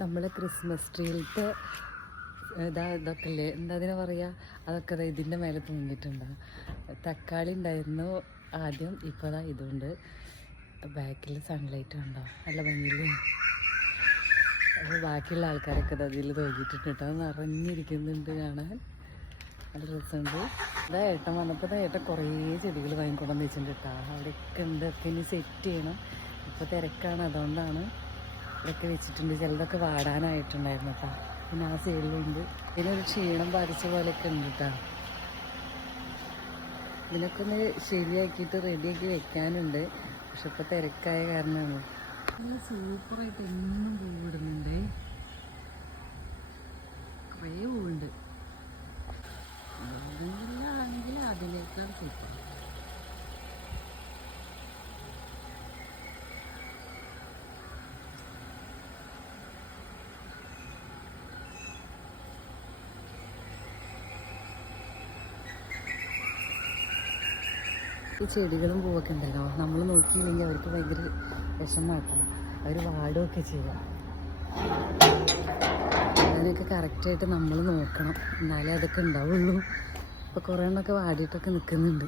നമ്മളെ ക്രിസ്മസ് ട്രീയിലത്തെ ഇതൊക്കെ അല്ലേ, എന്താ അതിനെ പറയുക, അതൊക്കെ ഇതിൻ്റെ മേലെ തൂങ്ങിയിട്ടുണ്ട്. തക്കാളി ഉണ്ടായിരുന്നു ആദ്യം, ഇപ്പോൾ ഇതുണ്ട്. ബാക്കിൽ സൺലൈറ്റ് ഉണ്ടോ, നല്ല ഭംഗിയില്ലേ. അപ്പോൾ ബാക്കിയുള്ള ആൾക്കാരൊക്കെ അതിൽ തൂങ്ങിയിട്ടുണ്ട് കേട്ടോ. അത് നിറഞ്ഞിരിക്കുന്നുണ്ട് കാണാൻ, നല്ല രസമുണ്ട്. ഇതാ ഏട്ടൻ വന്നപ്പോൾ ഏട്ടൻ കുറേ ചെടികൾ വാങ്ങിക്കൊണ്ടെന്ന് വെച്ചിട്ടുണ്ട് കേട്ടോ. അവിടെയൊക്കെ ഉണ്ട്, ഒക്കെ ഇനി സെറ്റ് ചെയ്യണം. ഇപ്പോൾ തിരക്കാണ്, അതുകൊണ്ടാണ് ഇതൊക്കെ വെച്ചിട്ടുണ്ട്. ചിലതൊക്കെ വാടാനായിട്ടുണ്ടായിരുന്നു കേട്ടോ. പിന്നെ ആ സൈഡിലുണ്ട്. ഇതിനൊരു ക്ഷീണം ബാധിച്ച പോലെയൊക്കെ ഉണ്ട് കേട്ടോ. ഇതിനൊക്കെ ഒന്ന് ശരിയാക്കിയിട്ട് റെഡിയാക്കി വെക്കാനുണ്ട്. പക്ഷെ ഇപ്പോൾ തിരക്കായ കാരണമാണ്. നല്ല സൂപ്പറായിട്ട് എന്നും പൂവിടുന്നുണ്ട്, കുറേ പൂവുണ്ട്. ആണെങ്കിൽ അതിനേക്കാൾ സൂപ്പർ. ഈ ചെടികളും പൂവൊക്കെ ഉണ്ടല്ലോ, നമ്മൾ നോക്കിയില്ലെങ്കിൽ അവർക്ക് ഭയങ്കര വിഷമമായിട്ടാണ്. അവർ വാടുകയൊക്കെ ചെയ്യാം. അതിനൊക്കെ കറക്റ്റായിട്ട് നമ്മൾ നോക്കണം, എന്നാലേ അതൊക്കെ ഉണ്ടാവുള്ളൂ. ഇപ്പോൾ കുറേ എണ്ണമൊക്കെ വാടിയിട്ടൊക്കെ നിൽക്കുന്നുണ്ട്.